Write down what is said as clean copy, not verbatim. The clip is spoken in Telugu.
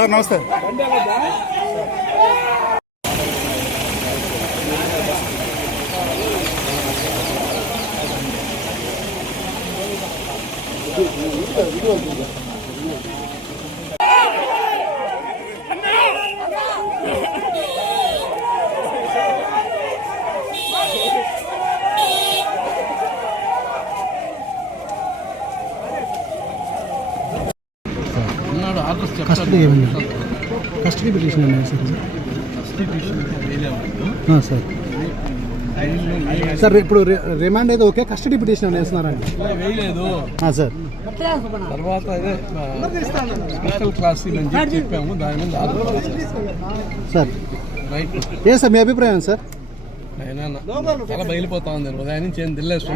సార్ నమస్తే. కస్టడీ పిటిషన్ ఉన్నాయి సార్. సార్ ఇప్పుడు రిమాండ్ అయితే ఓకే, కస్టడీ పిటిషన్ వేస్తున్నారండి వేయలేదు సార్. తర్వాత అదే స్పెషల్ క్లాస్ అని చెప్పాము, దాని మీద సార్ రైట్. ఏ సార్ మీ అభిప్రాయం సార్? అయినా చాలా బయలుపోతా ఉంది ఉదయం నుంచి ఏం తెలియదు.